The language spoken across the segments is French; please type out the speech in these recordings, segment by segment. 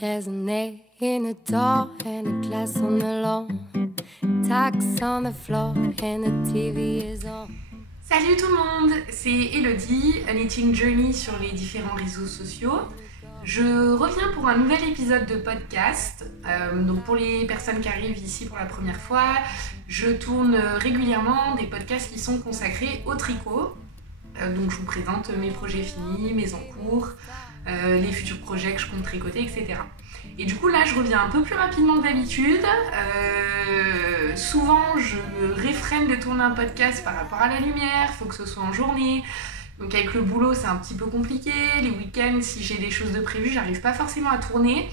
There's an A in the door and a glass on the lawn. Tacks on the floor and the TV is on. Salut tout le monde, c'est Elodie, An Eating Journey sur les différents réseaux sociaux. Je reviens pour un nouvel épisode de podcast. Donc pour les personnes qui arrivent ici pour la première fois, je tourne régulièrement des podcasts qui sont consacrés au tricot. Donc je vous présente mes projets finis, mes en cours, les futurs projets que je compte tricoter, etc. Et du coup là je reviens un peu plus rapidement que d'habitude. Souvent je me réfrène de tourner un podcast par rapport à la lumière, il faut que ce soit en journée. Donc avec le boulot c'est un petit peu compliqué, les week-ends si j'ai des choses de prévues j'arrive pas forcément à tourner.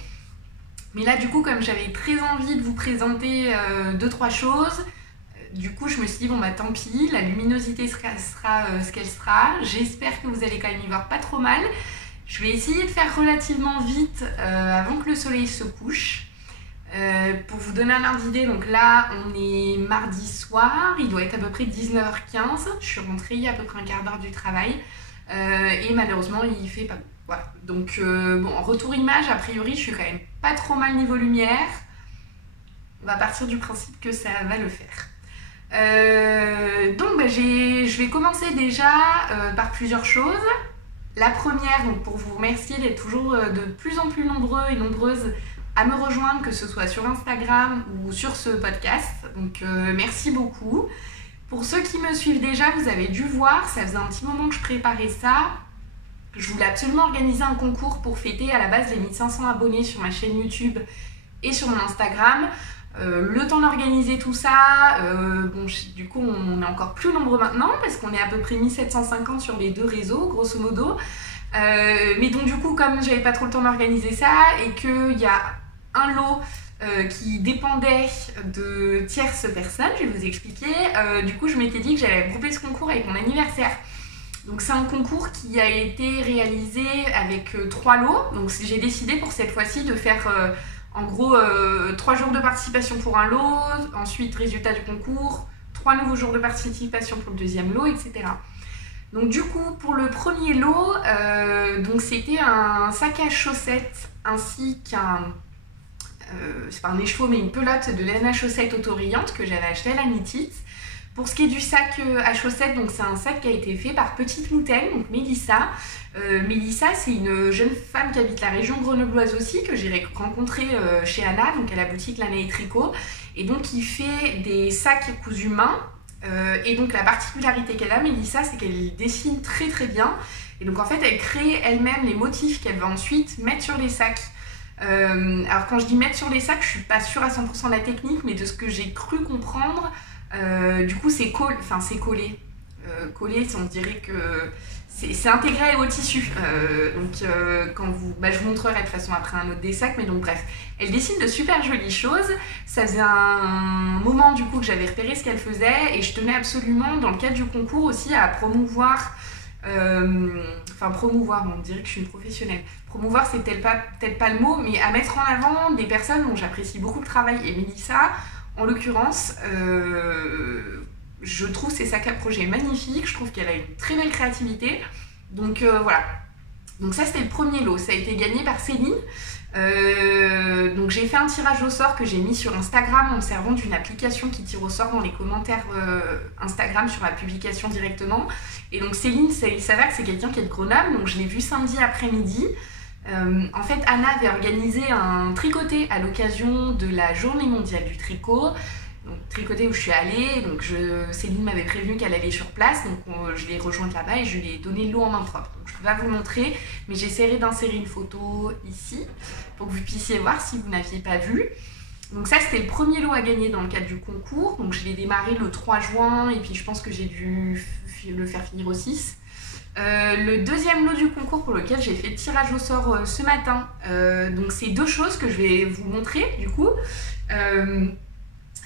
Mais là du coup comme j'avais très envie de vous présenter 2-3 choses, du coup je me suis dit bon bah tant pis, la luminosité sera ce qu'elle sera, j'espère que vous allez quand même y voir pas trop mal. Je vais essayer de faire relativement vite avant que le soleil se couche. Pour vous donner un ordre d'idée, donc là on est mardi soir, il doit être à peu près 19h15, je suis rentrée il y a à peu près un quart d'heure du travail et malheureusement il fait pas beau. Voilà. Donc bon, retour image, a priori je suis quand même pas trop mal niveau lumière, on va partir du principe que ça va le faire. Donc bah, je vais commencer déjà par plusieurs choses. La première, donc pour vous remercier d'être toujours de plus en plus nombreux et nombreuses à me rejoindre, que ce soit sur Instagram ou sur ce podcast. Donc merci beaucoup. Pour ceux qui me suivent déjà, vous avez dû voir, ça faisait un petit moment que je préparais ça. Je voulais absolument organiser un concours pour fêter à la base les 1500 abonnés sur ma chaîne YouTube et sur mon Instagram. Le temps d'organiser tout ça, bon, du coup on est encore plus nombreux maintenant parce qu'on est à peu près 1750 sur les deux réseaux grosso modo. Mais donc du coup comme j'avais pas trop le temps d'organiser ça et qu'il y a un lot qui dépendait de tierces personnes, je vais vous expliquer, du coup je m'étais dit que j'allais grouper ce concours avec mon anniversaire. Donc c'est un concours qui a été réalisé avec 3 lots, donc j'ai décidé pour cette fois-ci de faire en gros 3 jours de participation pour un lot, ensuite résultat du concours, 3 nouveaux jours de participation pour le deuxième lot, etc. Donc du coup pour le premier lot, donc c'était un sac à chaussettes ainsi qu'un, c'est pas un écheveau mais une pelote de laine à chaussettes auto-rayante que j'avais acheté à la Knit It. Pour ce qui est du sac à chaussettes, donc c'est un sac qui a été fait par Petite Moutaine, donc Mélissa. Mélissa, c'est une jeune femme qui habite la région grenobloise aussi, que j'ai rencontrée chez Anna, donc à la boutique Lana et Tricot, et donc qui fait des sacs cousus main. Et donc la particularité qu'elle a, Mélissa, c'est qu'elle dessine très très bien, et donc en fait elle crée elle-même les motifs qu'elle va ensuite mettre sur les sacs. Alors quand je dis mettre sur les sacs, je suis pas sûre à 100% de la technique, mais de ce que j'ai cru comprendre, du coup c'est collé. Collé, on dirait que c'est intégré au tissu. Quand je vous montrerai de toute façon après un autre des sacs, mais donc bref, elle dessine de super jolies choses. Ça faisait un moment du coup que j'avais repéré ce qu'elle faisait et je tenais absolument dans le cadre du concours aussi à promouvoir, promouvoir, on dirait que je suis une professionnelle. Promouvoir c'est peut-être pas le mot, mais à mettre en avant des personnes dont j'apprécie beaucoup le travail, et Mélissa en l'occurrence, je trouve ses sacs à projet magnifiques, je trouve qu'elle a une très belle créativité, donc voilà. Donc ça c'était le premier lot, ça a été gagné par Céline. Donc j'ai fait un tirage au sort que j'ai mis sur Instagram en me servant d'une application qui tire au sort dans les commentaires Instagram sur ma publication directement. Et donc Céline, il s'avère que c'est quelqu'un qui est de Grenoble, donc je l'ai vue samedi après-midi. En fait, Anna avait organisé un tricoté à l'occasion de la journée mondiale du tricot. Donc, tricoté où je suis allée, donc Céline m'avait prévenu qu'elle allait sur place, donc je l'ai rejointe là-bas et je lui ai donné l'eau en main propre. Donc je ne peux pas vous le montrer, mais j'essaierai d'insérer une photo ici pour que vous puissiez voir si vous n'aviez pas vu. Donc ça c'était le premier lot à gagner dans le cadre du concours, donc je l'ai démarré le 3 juin et puis je pense que j'ai dû le faire finir au 6. Le deuxième lot du concours pour lequel j'ai fait le tirage au sort ce matin, donc c'est 2 choses que je vais vous montrer du coup.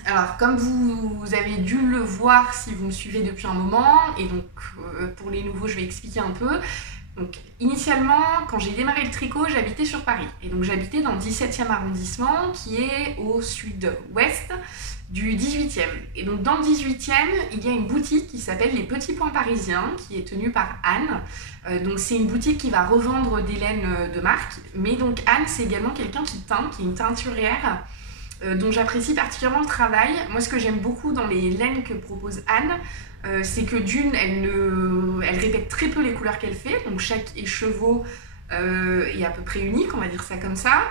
Alors comme vous avez dû le voir si vous me suivez depuis un moment, et donc pour les nouveaux je vais expliquer un peu. Donc, initialement, quand j'ai démarré le tricot, j'habitais sur Paris. Et donc, j'habitais dans le 17e arrondissement, qui est au sud-ouest du 18e. Et donc, dans le 18e, il y a une boutique qui s'appelle Les Petits Points Parisiens, qui est tenue par Anne. Donc, c'est une boutique qui va revendre des laines de marque. Mais donc, Anne, c'est également quelqu'un qui teint, qui est une teinturière, dont j'apprécie particulièrement le travail. Moi, ce que j'aime beaucoup dans les laines que propose Anne, c'est que d'une, elle répète très peu les couleurs qu'elle fait, donc chaque écheveau est à peu près unique, on va dire ça comme ça.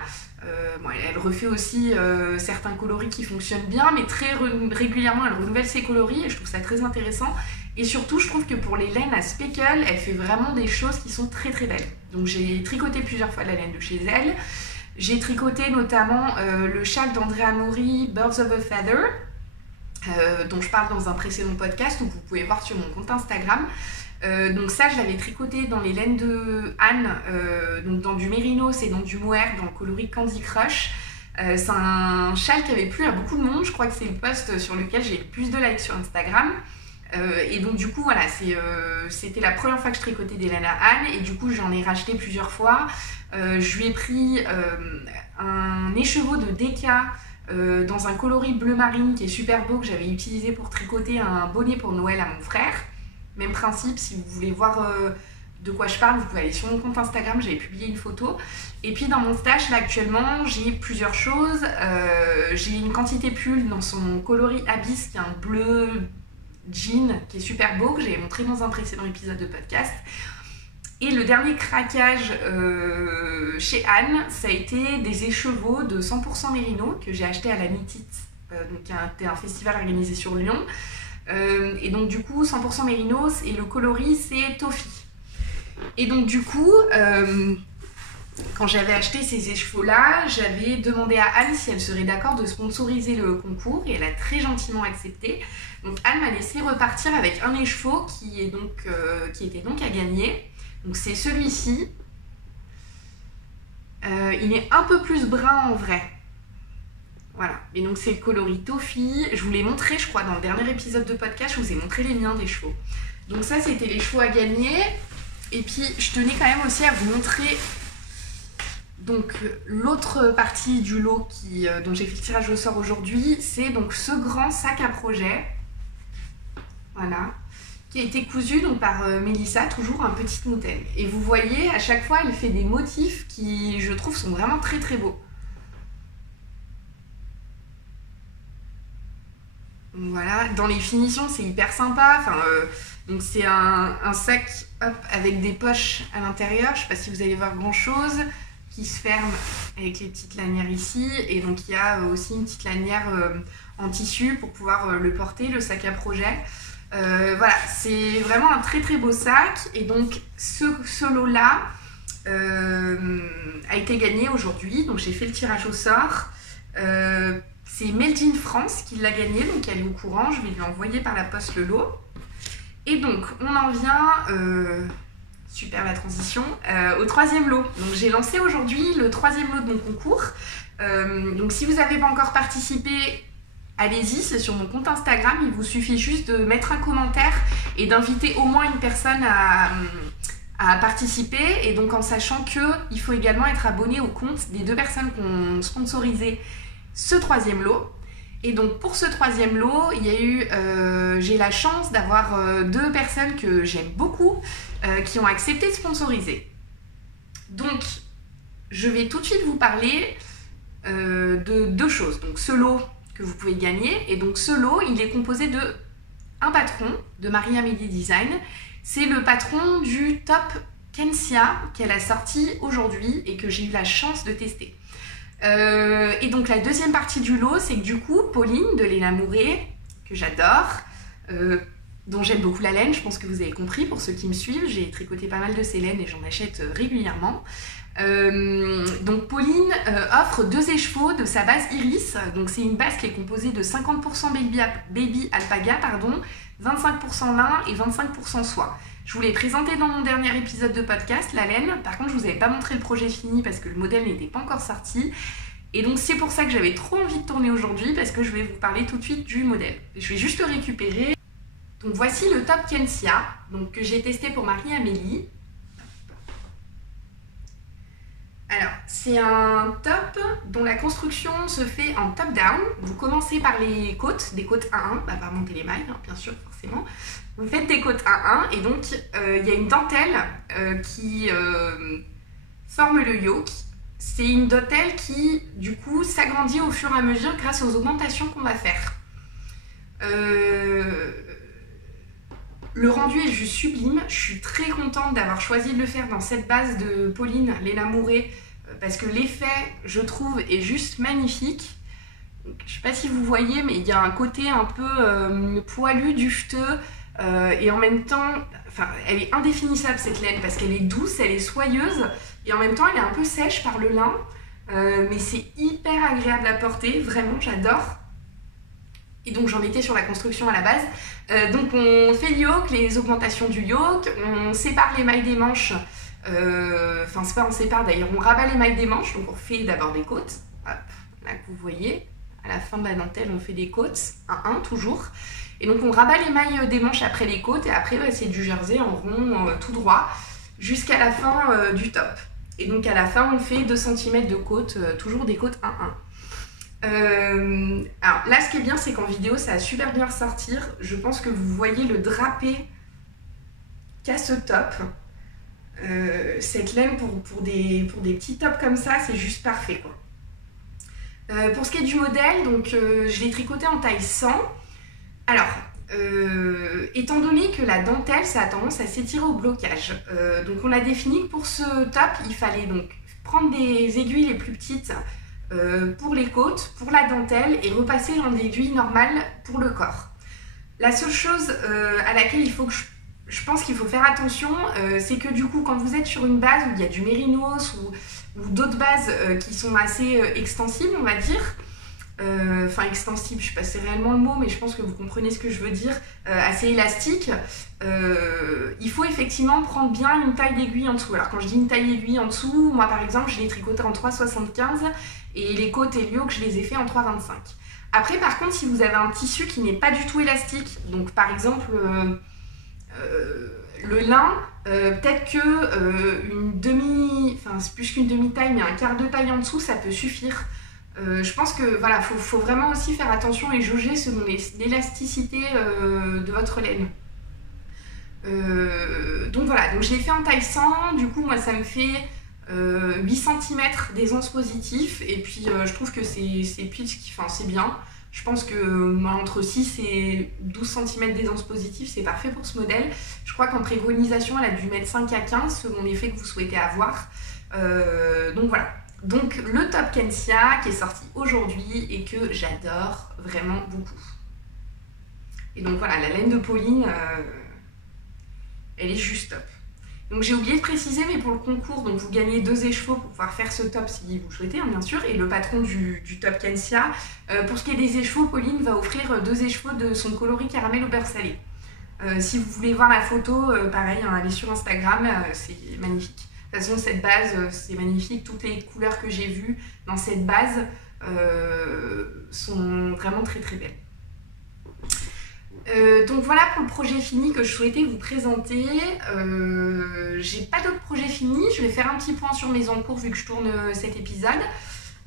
Bon, elle refait aussi certains coloris qui fonctionnent bien, mais très régulièrement elle renouvelle ses coloris et je trouve ça très intéressant. Et surtout, je trouve que pour les laines à speckle, elle fait vraiment des choses qui sont très très belles. Donc j'ai tricoté plusieurs fois la laine de chez elle. J'ai tricoté notamment le châle d'Andrea Mori, Birds of a Feather, dont je parle dans un précédent podcast, ou vous pouvez voir sur mon compte Instagram. Donc ça, je l'avais tricoté dans les laines de Anne, donc dans du mérinos et dans du mohair, dans le coloris Candy Crush. C'est un châle qui avait plu à beaucoup de monde, je crois que c'est le post sur lequel j'ai le plus de likes sur Instagram. Et donc du coup voilà, c'était la première fois que je tricotais des laines à Anne, et du coup j'en ai racheté plusieurs fois. Je lui ai pris un écheveau de Deka dans un coloris bleu marine qui est super beau, que j'avais utilisé pour tricoter un bonnet pour Noël à mon frère. Même principe, si vous voulez voir de quoi je parle, vous pouvez aller sur mon compte Instagram, j'avais publié une photo. Et puis dans mon stash là actuellement, j'ai plusieurs choses. J'ai une quantité pull dans son coloris Abyss, qui est un bleu jean qui est super beau, que j'ai montré dans un précédent épisode de podcast. Et le dernier craquage chez Anne, ça a été des écheveaux de 100% mérino que j'ai acheté à la Knit It, donc un festival organisé sur Lyon. Et donc du coup 100% mérinos, et le coloris c'est Toffee. Et donc du coup quand j'avais acheté ces écheveaux là, j'avais demandé à Anne si elle serait d'accord de sponsoriser le concours, et elle a très gentiment accepté. Donc Anne m'a laissé repartir avec un écheveau qui était donc à gagner. Donc c'est celui-ci. Il est un peu plus brun en vrai. Voilà, et donc c'est le coloris Toffee. Je vous l'ai montré, je crois, dans le dernier épisode de podcast, je vous ai montré les miens des chevaux. Donc ça, c'était les chevaux à gagner. Et puis, je tenais quand même aussi à vous montrer donc l'autre partie du lot dont j'ai fait le tirage au sort aujourd'hui. C'est donc ce grand sac à projet. Voilà. Qui a été cousu donc par Mélissa, toujours un petit mouton. Et vous voyez, à chaque fois, elle fait des motifs qui, je trouve, sont vraiment très très beaux. Voilà, dans les finitions, c'est hyper sympa. Donc c'est un sac avec des poches à l'intérieur. Je ne sais pas si vous allez voir grand chose, qui se ferme avec les petites lanières ici. Et donc il y a aussi une petite lanière en tissu pour pouvoir le porter, le sac à projet. Voilà, c'est vraiment un très très beau sac. Et donc ce lot-là a été gagné aujourd'hui. Donc j'ai fait le tirage au sort. C'est Made in France qui l'a gagné, donc elle est au courant, je vais lui envoyer par la poste le lot. Et donc on en vient, super la transition, au troisième lot. Donc j'ai lancé aujourd'hui le troisième lot de mon concours. Donc si vous n'avez pas encore participé, allez-y, c'est sur mon compte Instagram, il vous suffit juste de mettre un commentaire et d'inviter au moins une personne à participer. Et donc en sachant qu'il faut également être abonné au compte des 2 personnes qui ont sponsorisé ce troisième lot. Et donc pour ce troisième lot, il y a eu, j'ai la chance d'avoir 2 personnes que j'aime beaucoup qui ont accepté de sponsoriser. Donc je vais tout de suite vous parler de 2 choses. Donc ce lot que vous pouvez gagner, et donc ce lot il est composé de un patron de Marie-Amélie Design. C'est le patron du top Kensia qu'elle a sorti aujourd'hui et que j'ai eu la chance de tester. Et donc la deuxième partie du lot, c'est que du coup Pauline de Léna Mouret, que j'adore, dont j'aime beaucoup la laine, je pense que vous avez compris pour ceux qui me suivent, j'ai tricoté pas mal de ces laines et j'en achète régulièrement. Donc Pauline offre 2 écheveaux de sa base Iris. Donc c'est une base qui est composée de 50% baby alpaga, 25% lin et 25% soie. Je vous l'ai présenté dans mon dernier épisode de podcast, la laine. Par contre, je vous avais pas montré le projet fini parce que le modèle n'était pas encore sorti. Et donc c'est pour ça que j'avais trop envie de tourner aujourd'hui, parce que je vais vous parler tout de suite du modèle. Je vais juste le récupérer. Donc voici le top Kensia, donc que j'ai testé pour Marie-Amélie. Alors, c'est un top dont la construction se fait en top-down. Vous commencez par les côtes, des côtes 1-1, bah, par monter les mailles, hein, bien sûr, forcément. Vous faites des côtes 1-1 et donc il y a une dentelle qui forme le yoke. C'est une dentelle qui, du coup, s'agrandit au fur et à mesure grâce aux augmentations qu'on va faire. Le rendu est juste sublime. Je suis très contente d'avoir choisi de le faire dans cette base de Pauline Léna Mouret parce que l'effet, je trouve, est juste magnifique. Donc, je ne sais pas si vous voyez, mais il y a un côté un peu poilu, dufteux et en même temps, enfin, elle est indéfinissable cette laine parce qu'elle est douce, elle est soyeuse et en même temps, elle est un peu sèche par le lin. Mais c'est hyper agréable à porter, vraiment, j'adore. Et donc j'en étais sur la construction à la base. Donc on fait le yoke, les augmentations du yoke, on sépare les mailles des manches, enfin c'est pas on sépare d'ailleurs, on rabat les mailles des manches, donc on fait d'abord des côtes, hop, là que vous voyez, à la fin de la dentelle on fait des côtes, 1-1 toujours, et donc on rabat les mailles des manches après les côtes, et après bah, c'est du jersey en rond tout droit, jusqu'à la fin du top. Et donc à la fin on fait 2 cm de côte, toujours des côtes 1-1. Alors là ce qui est bien c'est qu'en vidéo ça va super bien ressortir. Je pense que vous voyez le drapé qu'a ce top. Cette laine pour des petits tops comme ça c'est juste parfait quoi. Pour ce qui est du modèle, donc je l'ai tricoté en taille 100. Alors étant donné que la dentelle ça a tendance à s'étirer au blocage, donc on a défini que pour ce top il fallait donc prendre des aiguilles les plus petites pour les côtes, pour la dentelle et repasser en aiguille normale pour le corps. La seule chose à laquelle il faut que je pense qu'il faut faire attention, c'est que du coup quand vous êtes sur une base où il y a du mérinos ou d'autres bases qui sont assez extensibles on va dire, enfin extensible, je sais pas si c'est réellement le mot mais je pense que vous comprenez ce que je veux dire, assez élastique, il faut effectivement prendre bien une taille d'aiguille en dessous. Alors quand je dis une taille d'aiguille en dessous, moi par exemple je l'ai tricoté en 3,75 et les côtes et le yoke je les ai fait en 3,25. Après par contre si vous avez un tissu qui n'est pas du tout élastique, donc par exemple le lin, peut-être que une demi, enfin c'est plus qu'une demi-taille mais un quart de taille en dessous ça peut suffire. Je pense que voilà, faut vraiment aussi faire attention et jauger selon l'élasticité de votre laine. Donc voilà, donc je l'ai fait en taille 100, du coup moi ça me fait 8 cm d'aisance positif et puis je trouve que c'est pile, enfin c'est bien. Je pense que entre 6 et 12 cm d'aisance positive c'est parfait pour ce modèle. Je crois qu'en préconisation elle a dû mettre 5 à 15 selon l'effet que vous souhaitez avoir. Donc voilà. Donc le top Kensia qui est sorti aujourd'hui et que j'adore vraiment beaucoup. Et donc voilà, la laine de Pauline, elle est juste top. Donc j'ai oublié de préciser, mais pour le concours, donc vous gagnez 2 écheveaux pour pouvoir faire ce top si vous le souhaitez, hein, bien sûr, et le patron du top Kensia. Pour ce qui est des écheveaux, Pauline va offrir 2 écheveaux de son coloris caramel au beurre salé. Si vous voulez voir la photo, pareil, hein, allez sur Instagram, c'est magnifique. De toute façon, cette base, c'est magnifique. Toutes les couleurs que j'ai vues dans cette base sont vraiment très très belles. Donc voilà pour le projet fini que je souhaitais vous présenter. J'ai pas d'autres projets finis. Je vais faire un petit point sur mes encours vu que je tourne cet épisode.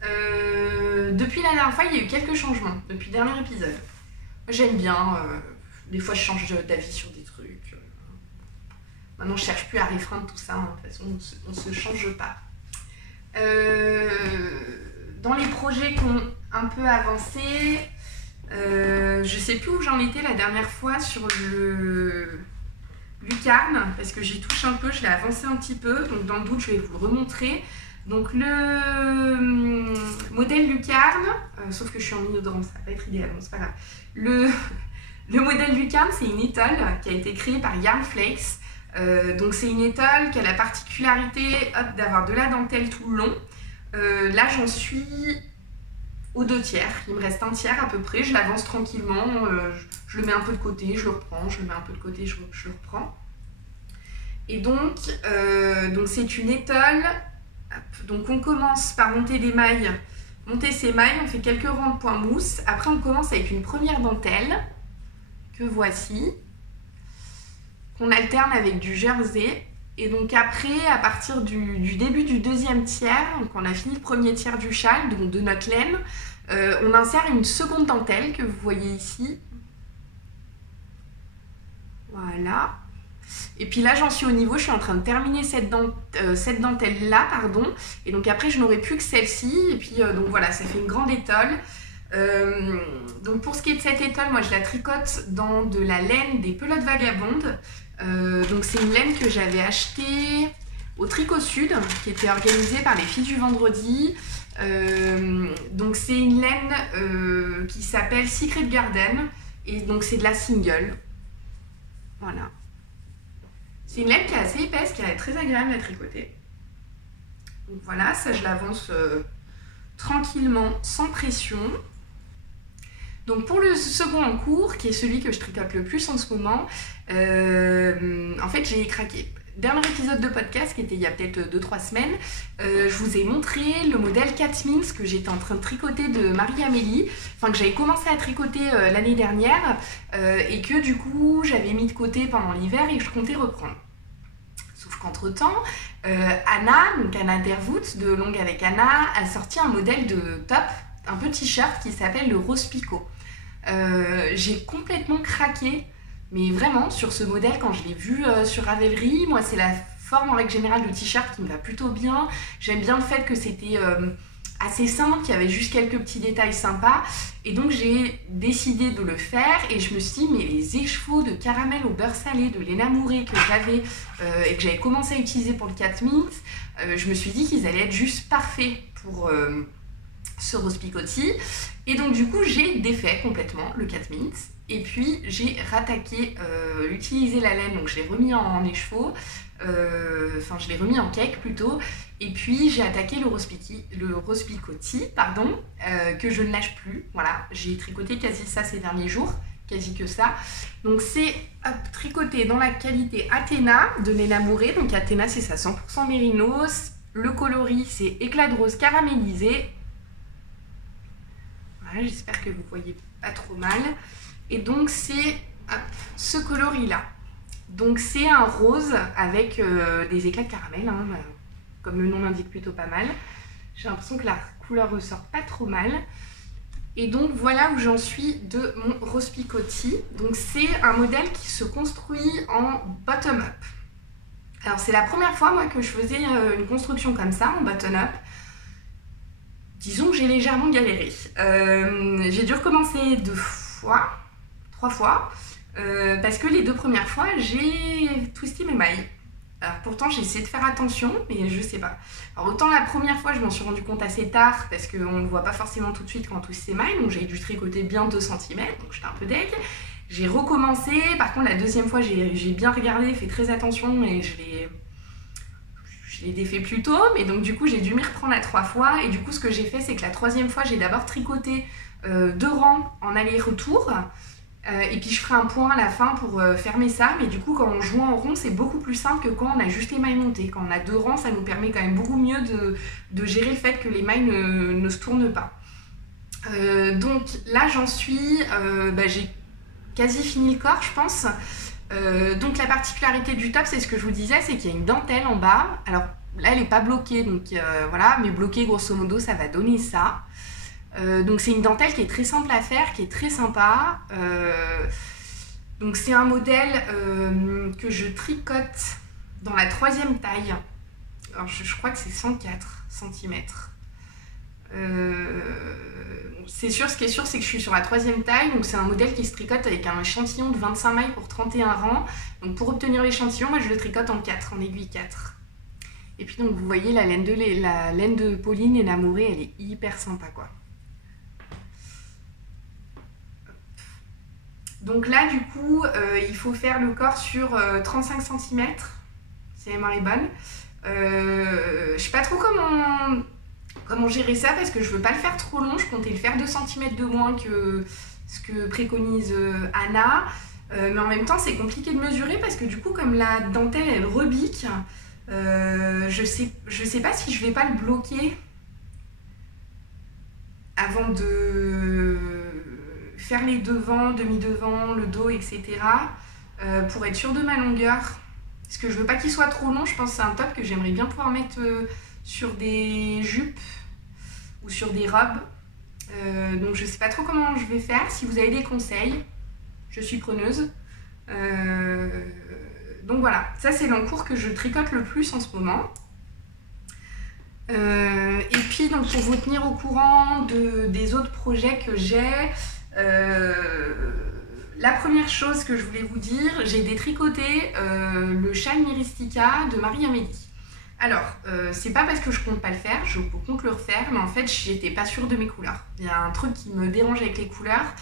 Depuis la dernière fois, il y a eu quelques changements. Depuis le dernier épisode. J'aime bien. Des fois, je change d'avis sur des trucs. Maintenant, je ne cherche plus à réfréner tout ça. Hein. De toute façon, on ne se change pas. Dans les projets qui ont un peu avancé, je ne sais plus où j'en étais la dernière fois sur le lucarne, parce que j'y touche un peu, je l'ai avancé un petit peu. Donc, dans le doute, je vais vous le remontrer. Donc, le modèle lucarne, sauf que je suis en minodorant, ça ne va pas être idéal, bon, c'est pas grave. Le modèle lucarne, c'est une étole qui a été créée par Yarn Flakes. Donc c'est une étole qui a la particularité d'avoir de la dentelle tout le long. Là j'en suis aux 2/3, il me reste 1/3 à peu près, je l'avance tranquillement, je le mets un peu de côté, je le reprends, je le mets un peu de côté, je le reprends. Et donc c'est une étole, donc on commence par monter des mailles, monter ces mailles, on fait quelques rangs de point mousse, après on commence avec une première dentelle, que voici. On alterne avec du jersey Et donc après, à partir du début du deuxième tiers, donc on a fini le premier tiers du châle, donc de notre laine, on insère une seconde dentelle que vous voyez ici. Voilà. Et puis là, j'en suis au niveau, je suis en train de terminer cette dentelle-là, pardon. Et donc après, je n'aurai plus que celle-ci. Et puis donc voilà, ça fait une grande étole. Donc pour ce qui est de cette étole, moi je la tricote dans de la laine des pelotes vagabondes. Donc c'est une laine que j'avais achetée au Tricot Sud, qui était organisée par les filles du vendredi. Donc c'est une laine qui s'appelle Secret Garden. Et donc c'est de la single. Voilà. C'est une laine qui est assez épaisse, qui est très agréable à tricoter. Donc voilà, ça je l'avance tranquillement, sans pression. Donc pour le second en cours, qui est celui que je tricote le plus en ce moment, en fait j'ai craqué. Dernier épisode de podcast qui était il y a peut-être 2-3 semaines, je vous ai montré le modèle Catmins que j'étais en train de tricoter de Marie-Amélie, enfin que j'avais commencé à tricoter l'année dernière et que du coup j'avais mis de côté pendant l'hiver et que je comptais reprendre. Sauf qu'entre temps, Anna Dervoot de Longue avec Anna a sorti un modèle de top, un peu t-shirt qui s'appelle le Rose Picot. J'ai complètement craqué. Mais vraiment, sur ce modèle, quand je l'ai vu sur Ravelry, moi c'est la forme en règle générale de t-shirt qui me va plutôt bien. J'aime bien le fait que c'était assez simple, qu'il y avait juste quelques petits détails sympas. Et donc j'ai décidé de le faire et je me suis dit, mais les écheveaux de caramel au beurre salé de Léna Mouret que j'avais et que j'avais commencé à utiliser pour le Catmins, je me suis dit qu'ils allaient être juste parfaits pour ce rose picotti. Et donc du coup j'ai défait complètement le Catmins. Et puis j'ai rattaqué, utilisé la laine, donc je l'ai remis en écheveau, enfin je l'ai remis en cake plutôt, et puis j'ai attaqué le rose picotti, pardon, que je ne lâche plus. Voilà, j'ai tricoté quasi ça ces derniers jours, quasi que ça. Donc c'est tricoté dans la qualité Athéna de Léna Mouret, donc Athéna c'est sa 100% mérinos, le coloris c'est éclat de rose caramélisé. Voilà, j'espère que vous voyez pas trop mal. Et donc c'est ce coloris-là. Donc c'est un rose avec des éclats de caramel, hein, comme le nom l'indique plutôt pas mal. J'ai l'impression que la couleur ressort pas trop mal. Et donc voilà où j'en suis de mon rose picotti. Donc c'est un modèle qui se construit en bottom-up. Alors c'est la première fois moi que je faisais une construction comme ça, en bottom-up. Disons que j'ai légèrement galéré. J'ai dû recommencer 3 fois, parce que les 2 premières fois, j'ai twisté mes mailles. Alors pourtant, j'ai essayé de faire attention, mais je sais pas. Alors autant la première fois, je m'en suis rendu compte assez tard, parce qu'on ne le voit pas forcément tout de suite quand on twiste ses mailles, donc j'ai dû tricoter bien 2 cm, donc j'étais un peu deg. J'ai recommencé, par contre la deuxième fois, j'ai bien regardé, fait très attention, et je l'ai défait plus tôt, mais donc du coup, j'ai dû m'y reprendre à 3 fois, et du coup, ce que j'ai fait, c'est que la 3e fois, j'ai d'abord tricoté 2 rangs en aller-retour, et puis je ferai un point à la fin pour fermer ça, mais du coup quand on joue en rond c'est beaucoup plus simple que quand on a juste les mailles montées. Quand on a 2 rangs, ça nous permet quand même beaucoup mieux de gérer le fait que les mailles ne se tournent pas. Donc là j'en suis, j'ai quasi fini le corps je pense. Donc la particularité du top, c'est ce que je vous disais, c'est qu'il y a une dentelle en bas. Alors là elle n'est pas bloquée, donc voilà, mais bloquée grosso modo ça va donner ça. Donc c'est une dentelle qui est très simple à faire, qui est très sympa. Donc c'est un modèle que je tricote dans la 3e taille. Alors je crois que c'est 104 cm. C'est sûr, ce qui est sûr, c'est que je suis sur la 3e taille. Donc c'est un modèle qui se tricote avec un échantillon de 25 mailles pour 31 rangs. Donc pour obtenir l'échantillon, moi je le tricote en 4, en aiguille 4. Et puis donc vous voyez la laine de Pauline Léna Mouret, elle est hyper sympa quoi. Donc là, du coup, il faut faire le corps sur 35 cm, si la mémoire est bonne. Je sais pas trop comment gérer ça, parce que je veux pas le faire trop long. Je comptais le faire 2 cm de moins que ce que préconise Anna. Mais en même temps, c'est compliqué de mesurer, parce que du coup, comme la dentelle, elle rebique, je sais pas si je vais pas le bloquer avant de faire les devants, demi-devants, le dos, etc. Pour être sûre de ma longueur. parce que je veux pas qu'il soit trop long. Je pense que c'est un top que j'aimerais bien pouvoir mettre sur des jupes ou sur des robes. Donc je sais pas trop comment je vais faire. Si vous avez des conseils, je suis preneuse. Donc voilà, ça c'est l'encours que je tricote le plus en ce moment. Et puis donc pour vous tenir au courant des autres projets que j'ai, la première chose que je voulais vous dire, j'ai détricoté le châle Myristica de Marie-Amélie. Alors, c'est pas parce que je compte pas le faire, je compte le refaire, mais en fait j'étais pas sûre de mes couleurs. Il y a un truc qui me dérange avec les couleurs.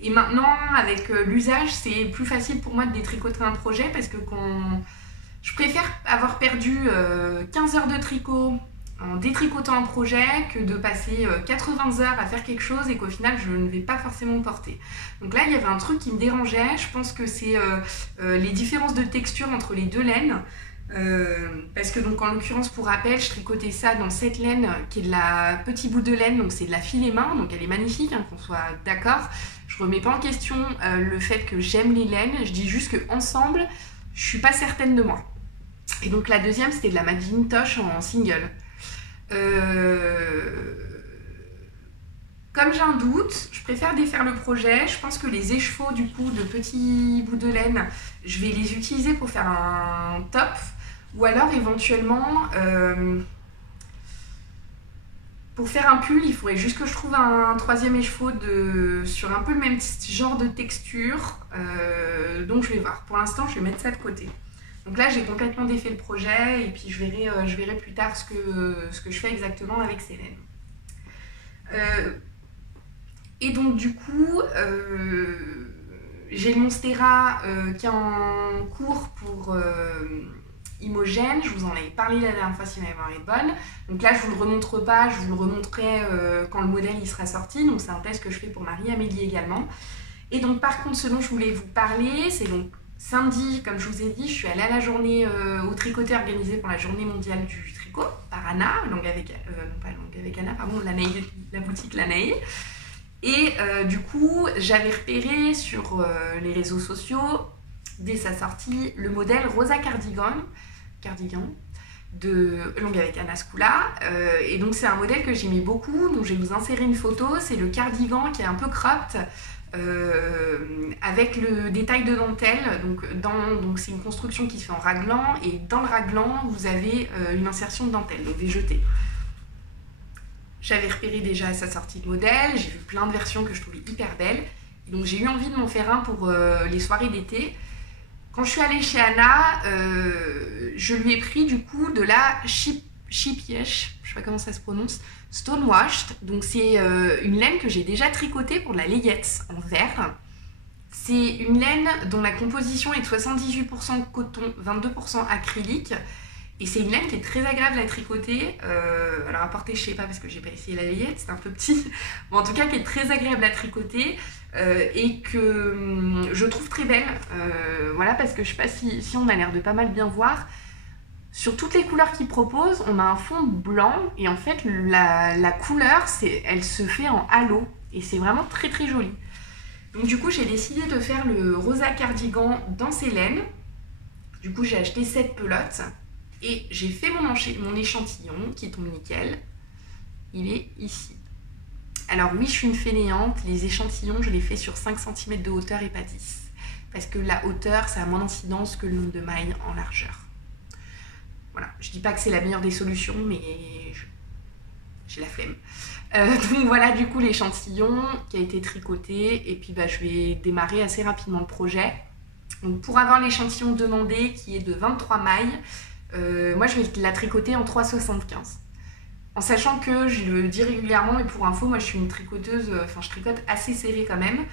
Et maintenant, avec l'usage, c'est plus facile pour moi de détricoter un projet parce que je préfère avoir perdu 15 heures de tricot en détricotant un projet que de passer 80 heures à faire quelque chose et qu'au final je ne vais pas forcément porter. Donc là il y avait un truc qui me dérangeait, je pense que c'est les différences de texture entre les deux laines. Parce que donc en l'occurrence pour rappel je tricotais ça dans cette laine qui est de la petit bout de laine, donc c'est de la filet main, donc elle est magnifique, hein, qu'on soit d'accord. Je remets pas en question le fait que j'aime les laines, je dis juste que ensemble je suis pas certaine de moi. Et donc la deuxième c'était de la Macintosh en single. Comme j'ai un doute, je préfère défaire le projet. Je pense que les écheveaux du coup de petits bouts de laine, je vais les utiliser pour faire un top. Ou alors éventuellement, pour faire un pull, il faudrait juste que je trouve un troisième écheveau sur un peu le même genre de texture. Donc je vais voir. Pour l'instant, je vais mettre ça de côté. Donc là, j'ai complètement défait le projet et puis je verrai plus tard ce que je fais exactement avec ces laines. Et donc du coup, j'ai le Monstera qui est en cours pour Imogen. Je vous en avais parlé la dernière fois si ma mémoire est bonne. Donc là, je vous le remontre pas, je vous le remontrerai quand le modèle il sera sorti. Donc c'est un test que je fais pour Marie-Amélie également. Et donc par contre, ce dont je voulais vous parler, c'est donc samedi, comme je vous ai dit, je suis allée à la journée au tricoté organisée pour la journée mondiale du tricot par Anna, la boutique Lanaï. Et du coup, j'avais repéré sur les réseaux sociaux, dès sa sortie, le modèle Rosa Cardigan de Longue avec Anna Skula. Et donc c'est un modèle que j'aimais beaucoup, donc je vais vous insérer une photo. C'est le cardigan qui est un peu cropped, avec le détail de dentelle. Donc c'est une construction qui se fait en raglan, et dans le raglan vous avez une insertion de dentelle, donc des jetés. J'avais repéré déjà à sa sortie de modèle, j'ai vu plein de versions que je trouvais hyper belles, donc j'ai eu envie de m'en faire un pour les soirées d'été. Quand je suis allée chez Anna, je lui ai pris du coup de la Shipyesh, je sais pas comment ça se prononce, Stonewashed. Donc c'est une laine que j'ai déjà tricotée pour de la layette en vert. C'est une laine dont la composition est de 78% coton, 22% acrylique. Et c'est une laine qui est très agréable à tricoter. Alors à porter, je sais pas parce que j'ai pas essayé la layette, c'est un peu petit. Mais en tout cas, qui est très agréable à tricoter et que je trouve très belle. Voilà, parce que je sais pas si on a l'air de pas mal bien voir. Sur toutes les couleurs qu'ils proposent, on a un fond blanc et en fait la couleur, elle se fait en halo et c'est vraiment très très joli. Donc du coup, j'ai décidé de faire le Rosa Cardigan dans ces laines. Du coup, j'ai acheté 7 pelotes et j'ai fait mon échantillon qui tombe nickel. Il est ici. Alors oui, je suis une fainéante, les échantillons, je les fais sur 5 cm de hauteur et pas 10. Parce que la hauteur, ça a moins d'incidence que le nombre de mailles en largeur. Voilà, je dis pas que c'est la meilleure des solutions, mais j'ai la flemme. Donc voilà du coup l'échantillon qui a été tricoté et puis je vais démarrer assez rapidement le projet. Donc pour avoir l'échantillon demandé qui est de 23 mailles, moi je vais la tricoter en 3,75. En sachant que je le dis régulièrement, mais pour info, moi je suis une tricoteuse, je tricote assez serré quand même.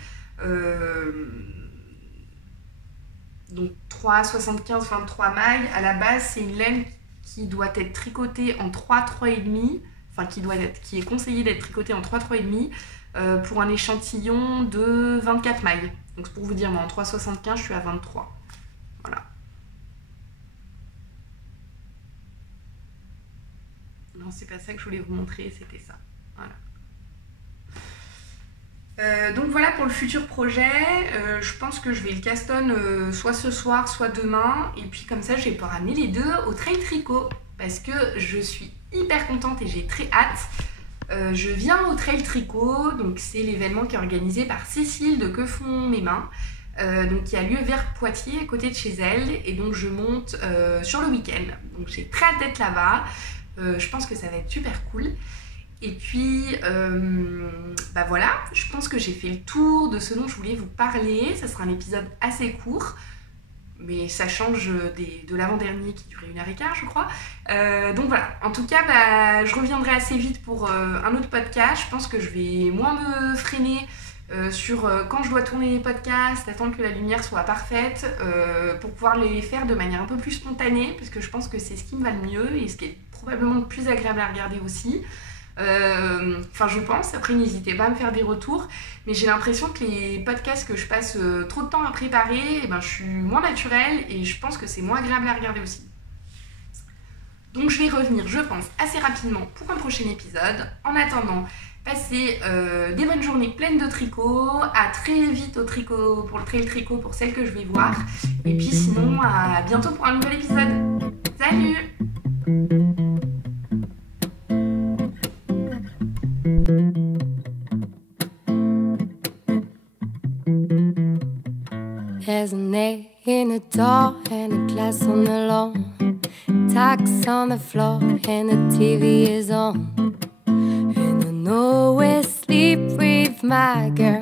Donc 3,75, 23 mailles. À la base, c'est une laine qui doit être tricotée en 3, 3,5. Enfin, qui est conseillé d'être tricotée en 3, 3,5 pour un échantillon de 24 mailles. Donc c'est pour vous dire, moi en 3,75, je suis à 23. Voilà. Non, c'est pas ça que je voulais vous montrer, c'était ça. Voilà. Donc voilà pour le futur projet. Je pense que je vais le castonne soit ce soir, soit demain. Et puis comme ça, je vais pouvoir amener les deux au Trail Tricot. Parce que je suis hyper contente et j'ai très hâte. Je viens au Trail Tricot, donc c'est l'événement qui est organisé par Cécile de Que font mes mains. Donc qui a lieu vers Poitiers, à côté de chez elle. Et donc je monte sur le week-end. Donc j'ai très hâte d'être là-bas. Je pense que ça va être super cool. Et puis, voilà, je pense que j'ai fait le tour de ce dont je voulais vous parler. Ça sera un épisode assez court, mais ça change de l'avant-dernier qui durait 1h15, je crois. Donc voilà, en tout cas, je reviendrai assez vite pour un autre podcast. Je pense que je vais moins me freiner sur quand je dois tourner les podcasts, attendre que la lumière soit parfaite, pour pouvoir les faire de manière un peu plus spontanée, parce que je pense que c'est ce qui me va le mieux et ce qui est probablement le plus agréable à regarder aussi. Je pense, après n'hésitez pas à me faire des retours, mais j'ai l'impression que les podcasts que je passe trop de temps à préparer, je suis moins naturelle et je pense que c'est moins agréable à regarder aussi. Donc je vais revenir, je pense, assez rapidement pour un prochain épisode. En attendant, passez des bonnes journées pleines de tricot, à très vite au tricot, pour le trail tricot pour celles que je vais voir, et puis sinon à bientôt pour un nouvel épisode. Salut! There's an A in a door and a glass on the lawn. Tacks on the floor and the TV is on. And I know where sleep with my girl.